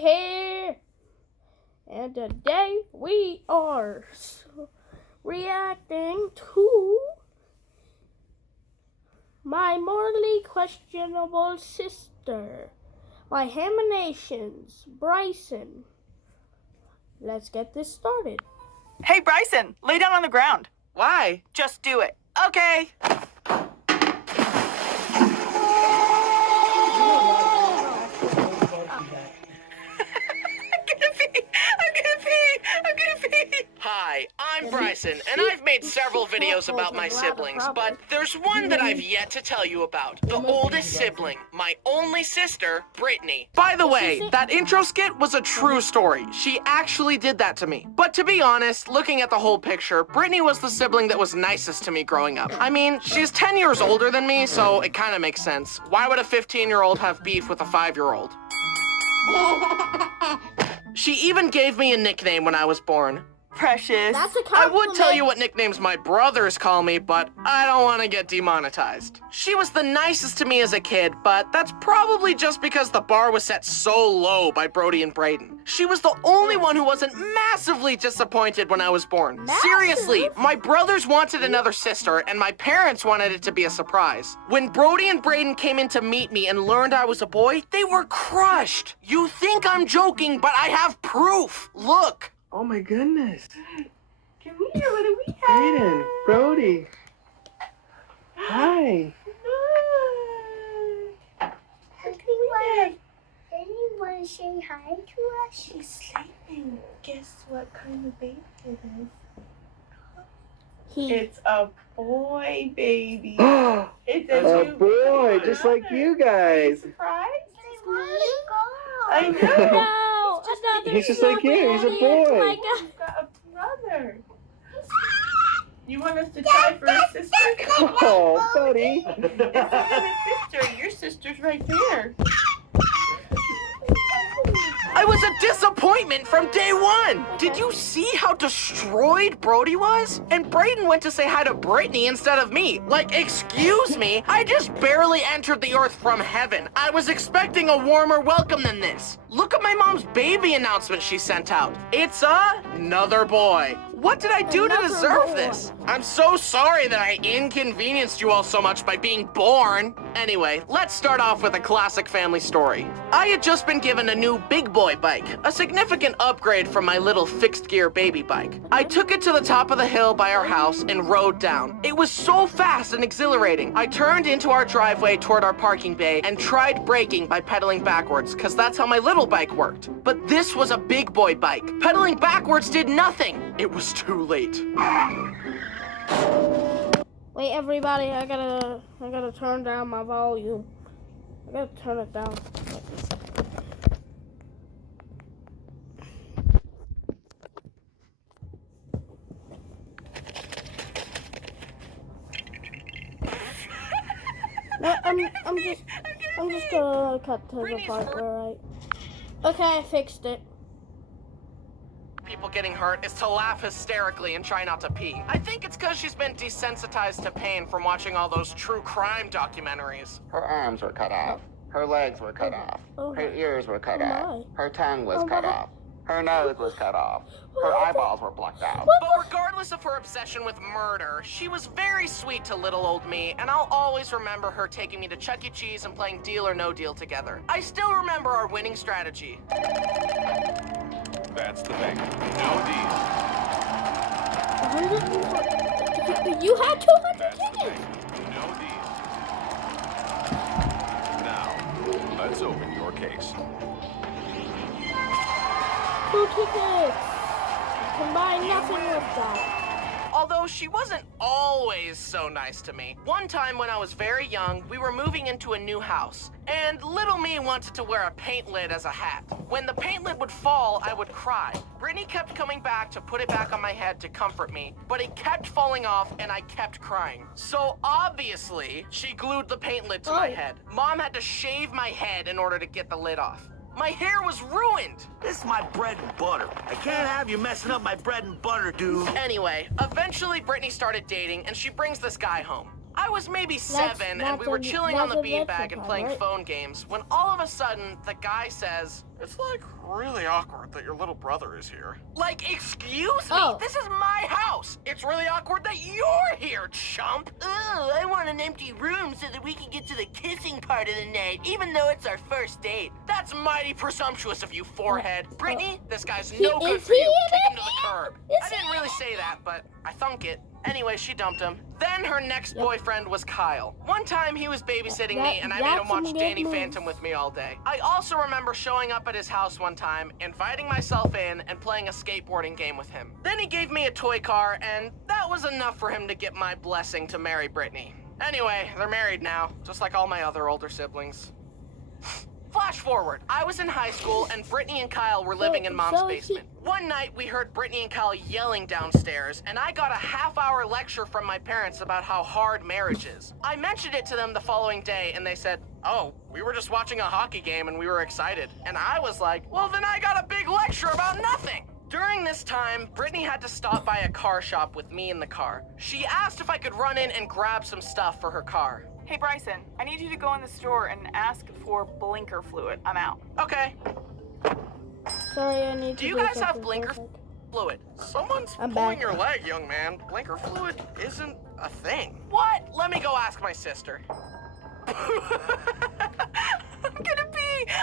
Here, and today we are reacting to My Morally Questionable Sister by Haminatons, Bryson. Let's get this started. Hey, Bryson, lay down on the ground. Why? Just do it. Okay. I'm gonna pee. Hi, I'm Bryson, and I've made several videos about my siblings, but there's one that I've yet to tell you about. The oldest sibling, my only sister, Brittany. By the way, that intro skit was a true story. She actually did that to me. But to be honest, looking at the whole picture, Brittany was the sibling that was nicest to me growing up. I mean, she's 10 years older than me, so it kind of makes sense. Why would a 15-year-old have beef with a 5-year-old? She even gave me a nickname when I was born. Precious. That's a I compliment. would tell you what nicknames my brothers call me, but I don't want to get demonetized. She was the nicest to me as a kid, but that's probably just because the bar was set so low by Brody and Braden. She was the only one who wasn't massively disappointed when I was born. Massive? Seriously, my brothers wanted another sister, and my parents wanted it to be a surprise. When Brody and Braden came in to meet me and learned I was a boy, they were crushed. You think I'm joking, but I have proof. Look. Oh my goodness. Come here, what do we have? Brayden, Brody. Hi. Anyone say hi to us? She's sleeping. Guess what kind of baby it is? It's a boy baby. It's A boy, just like you guys. Surprised? I want to go. I know. No, another He's just like you, he's a idiot. boy. My God. You've got a brother. You want us to try for a sister? Oh, buddy. It's not a sister. Your sister's right there. I was a disappointment from day one. Did you see how destroyed Brody was? And Braden went to say hi to Brittany instead of me. Like, excuse me, I just barely entered the earth from heaven. I was expecting a warmer welcome than this. Look at my mom's baby announcement she sent out. It's another boy. What did I do to Another deserve boy. this? I'm so sorry that I inconvenienced you all so much by being born. Anyway, let's start off with a classic family story. I had just been given a new big boy bike, a significant upgrade from my little fixed gear baby bike. I took it to the top of the hill by our house and rode down. It was so fast and exhilarating. I turned into our driveway toward our parking bay and tried braking by pedaling backwards, because that's how my little bike worked. But this was a big boy bike. Pedaling backwards did nothing. It was too late. Wait, everybody, I gotta turn down my volume. I gotta turn it down. No, I'm just gonna cut to the part where okay, I fixed it. People getting hurt is to laugh hysterically and try not to pee. I think it's because she's been desensitized to pain from watching all those true crime documentaries. Her arms were cut off. Her legs were cut off. Her ears were cut off. Her tongue was cut off. Her nose was cut off. Her eyeballs were plucked out. But regardless of her obsession with murder, she was very sweet to little old me, and I'll always remember her taking me to Chuck E. Cheese and playing Deal or No Deal together. I still remember our winning strategy. That's the thing. No deal. 140. You had 200 That's the tickets. thing. No deal. Now, let's open your case. 2 tickets. Can buy nothing with that. Although she wasn't always so nice to me. One time when I was very young, we were moving into a new house, and little me wanted to wear a paint lid as a hat. When the paint lid would fall, I would cry. Brittany kept coming back to put it back on my head to comfort me, but it kept falling off and I kept crying. So obviously, she glued the paint lid to my head. Mom had to shave my head in order to get the lid off. My hair was ruined. This is my bread and butter. I can't have you messing up my bread and butter, dude. Anyway, eventually Brittany started dating and she brings this guy home. I was maybe 7, and we were chilling on the beanbag and playing right? phone games when all of a sudden the guy says, "It's like really awkward that your little brother is here." Like, excuse me? Oh. This is my house. It's really awkward that you're here, chump. Oh, I want an empty room so that we can get to the kissing part of the night, even though it's our first date. That's mighty presumptuous of you, forehead. Brittany, this guy's no good for you. Kick him to the curb. I didn't really say that, but I thunk it. Anyway, she dumped him. Then her next boyfriend was Kyle. One time he was babysitting me and I made him watch Danny Phantom with me all day. I also remember showing up at his house one time, inviting myself in and playing a skateboarding game with him. Then he gave me a toy car and that was enough for him to get my blessing to marry Brittany. Anyway, they're married now, just like all my other older siblings. Flash forward, I was in high school and Brittany and Kyle were living in Mom's basement. One night we heard Brittany and Kyle yelling downstairs and I got a half-hour lecture from my parents about how hard marriage is. I mentioned it to them the following day and they said, "Oh, we were just watching a hockey game and we were excited." And I was like, "Well, then I got a big lecture about nothing." During this time, Brittany had to stop by a car shop with me in the car. She asked if I could run in and grab some stuff for her car. Hey Bryson, I need you to go in the store and ask for blinker fluid. I'm out. Okay. Sorry, I need to Do you guys have something blinker real quick. fluid? Someone's I'm pulling back. your leg, young man. Blinker fluid isn't a thing. What? Let me go ask my sister.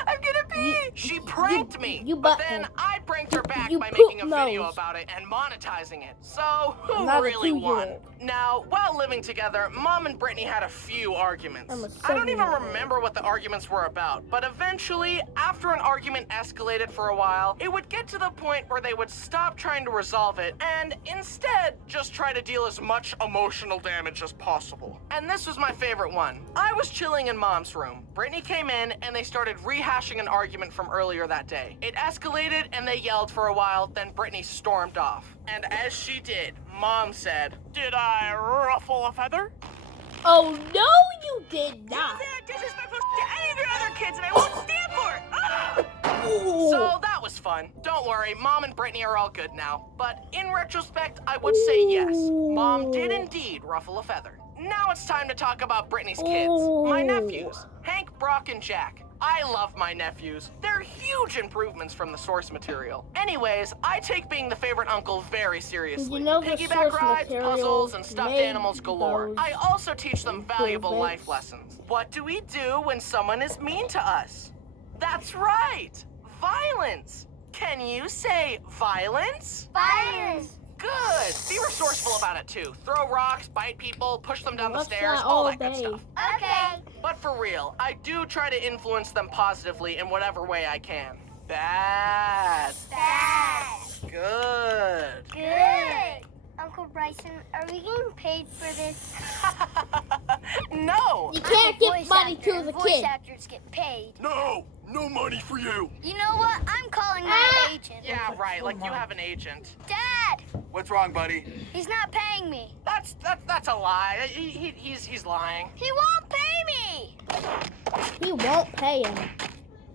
I'm gonna pee! She pranked me! you but butthole. then I pranked her back You by poop making a video nose. about it and monetizing it. So, who Not a really won? 2-year-old. Now, while living together, Mom and Brittany had a few arguments. I'm a I don't even 7-year-old. remember what the arguments were about, but eventually, after an argument escalated for a while, it would get to the point where they would stop trying to resolve it and instead just try to deal as much emotional damage as possible. And this was my favorite one. I was chilling in Mom's room. Brittany came in and they started rehashing an argument from earlier that day. It escalated and they yelled for a while, then Brittany stormed off. And as she did, Mom said, "Did I ruffle a feather?" Oh no, you did not. Disrespectful to any of your other kids, and I won't stand for it. Ah! Ooh. So that was fun. Don't worry, Mom and Brittany are all good now. But in retrospect, I would say yes. Mom did indeed ruffle a feather. Now it's time to talk about Brittany's kids. My nephews, Hank, Brock, and Jack. I love my nephews. They're huge improvements from the source material. Anyways, I take being the favorite uncle very seriously. You know the Piggyback source rides, material puzzles, and stuffed made animals galore. those I also teach them valuable life improvements. lessons. What do we do when someone is mean to us? That's right, violence. Can you say violence? Violence. Good. Be resourceful about it too. Throw rocks, bite people, push them down the What's stairs, that all all that good day? stuff. Okay. But for real, I do try to influence them positively in whatever way I can. Bad. Bad. Good. Good. Uncle Bryson, are we getting paid for this? No. You can't give money to the Voice kid. actors get paid. No money for you. You know what? I'm calling my agent. Yeah, right. Like you have an agent. Dad, What's wrong, buddy? he's not paying me. That's a lie. He's lying. He won't pay me. He won't pay him.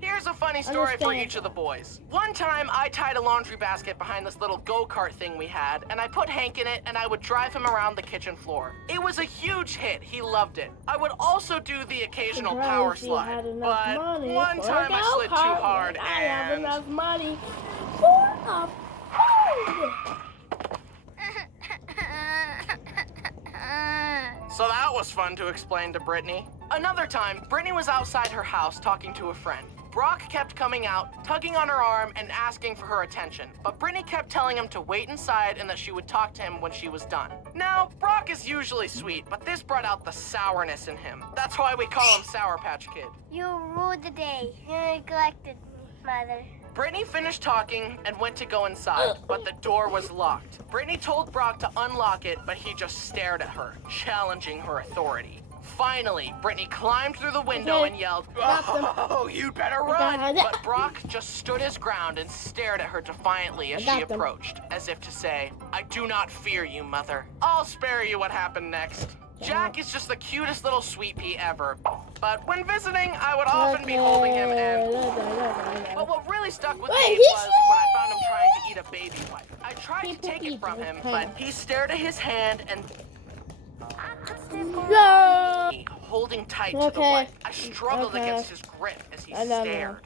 Here's a funny story for Understand. each of the boys. One time, I tied a laundry basket behind this little go-kart thing we had, and I put Hank in it, and I would drive him around the kitchen floor. It was a huge hit. He loved it. I would also do the occasional power Surprised he slide, had enough but money one for a time I slid too go-kart. hard, I have and enough money for a food. so that was fun to explain to Brittany. Another time, Brittany was outside her house talking to a friend. Brock kept coming out, tugging on her arm and asking for her attention, but Brittany kept telling him to wait inside and that she would talk to him when she was done. Now, Brock is usually sweet, but this brought out the sourness in him. That's why we call him Sour Patch Kid. You ruined the day. You neglected me, Mother. Brittany finished talking and went to go inside, but the door was locked. Brittany told Brock to unlock it, but he just stared at her, challenging her authority. Finally, Brittany climbed through the window and yelled, "Oh, you'd better run!" But Brock just stood his ground and stared at her defiantly as she approached, as if to say, "I do not fear you, mother. I'll spare you what happened next." Jack is just the cutest little sweet pea ever. But when visiting, I would often be holding him and... But what really stuck with me was when I found him trying to eat a baby wipe. I tried to take it from him, but he stared at his hand and... No. Holding tight to the wife. I struggled against his grip as he stared.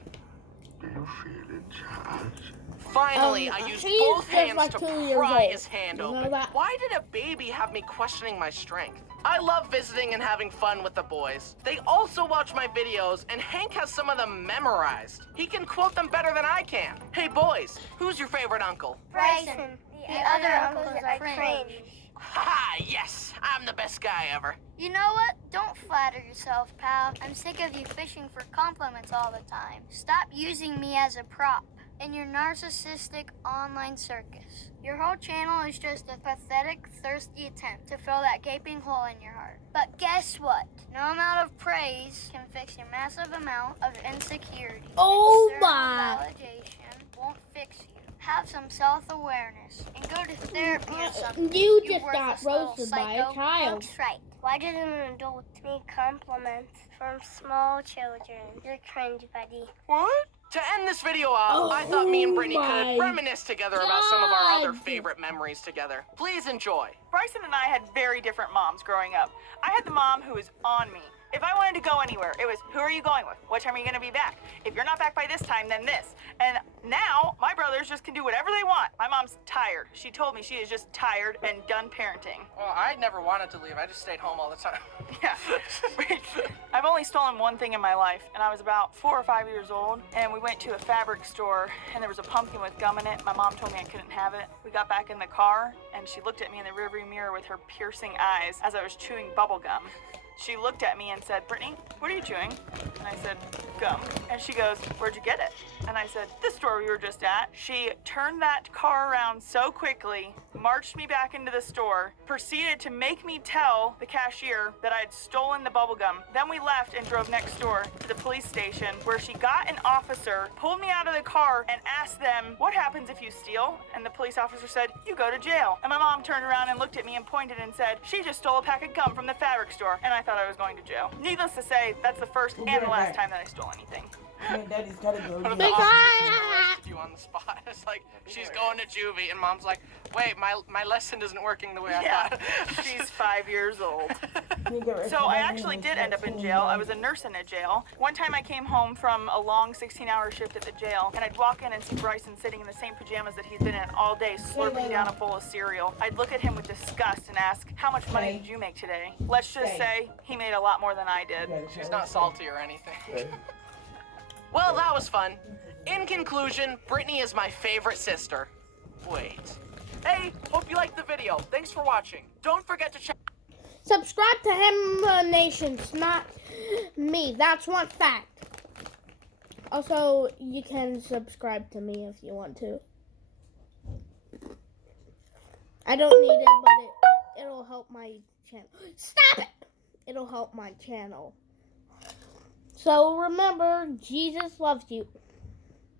Do you feel in charge? Finally, I used both hands to pry his hand open. Why did a baby have me questioning my strength? I love visiting and having fun with the boys. They also watch my videos, and Hank has some of them memorized. He can quote them better than I can. Hey boys, who's your favorite uncle? Bryson. The other uncles are cringe. Haha, yes, I'm the best guy ever. You know what? Don't flatter yourself, pal. I'm sick of you fishing for compliments all the time. Stop using me as a prop in your narcissistic online circus. Your whole channel is just a pathetic, thirsty attempt to fill that gaping hole in your heart. But guess what? No amount of praise can fix your massive amount of insecurity. Oh External my. validation won't fix you. Have some self-awareness and go to therapy or something. You just got roasted by a child. That's right. Why did an adult make compliments from small children? You're cringe, buddy. What? To end this video off, I thought me and Brittany could reminisce together about some of our other favorite memories together. Please enjoy. Bryson and I had very different moms growing up. I had the mom who was on me. If I wanted to go anywhere, it was, who are you going with? What time are you going to be back? If you're not back by this time, then this. And now, my brothers just can do whatever they want. My mom's tired. She told me she is just tired and done parenting. Well, I never wanted to leave. I just stayed home all the time. Yeah. I've only stolen one thing in my life, and I was about 4 or 5 years old, and we went to a fabric store, and there was a pumpkin with gum in it. My mom told me I couldn't have it. We got back in the car, and she looked at me in the rearview mirror with her piercing eyes as I was chewing bubble gum. She looked at me and said, Brittany, what are you chewing? And I said, gum. And she goes, where'd you get it? And I said, the store we were just at. She turned that car around so quickly, marched me back into the store, proceeded to make me tell the cashier that I had stolen the bubble gum. Then we left and drove next door to the police station, where she got an officer, pulled me out of the car, and asked them, what happens if you steal? And the police officer said, you go to jail. And my mom turned around and looked at me and pointed and said, she just stole a pack of gum from the fabric store. And I thought I was going to jail. Needless to say, that's the first and the last time that I stole anything. Daddy's gotta go. What if the officer just arrested you on the spot? It's like, she's going to juvie, and mom's like, wait, my lesson isn't working the way I thought. She's 5 years old. So I actually did end up in jail. I was a nurse in a jail. One time I came home from a long 16-hour shift at the jail, and I'd walk in and see Bryson sitting in the same pajamas that he's been in all day, slurping down a bowl of cereal. I'd look at him with disgust and ask, how much money did you make today? Let's just say he made a lot more than I did. She's not salty or anything. Well, that was fun. In conclusion, Brittany is my favorite sister. Wait. Hey, hope you liked the video. Thanks for watching. Don't forget to check. Subscribe to Haminations, not me. That's one fact. Also, you can subscribe to me if you want to. I don't need it, but it'll help my channel. Stop it! It'll help my channel. So remember, Jesus loves you.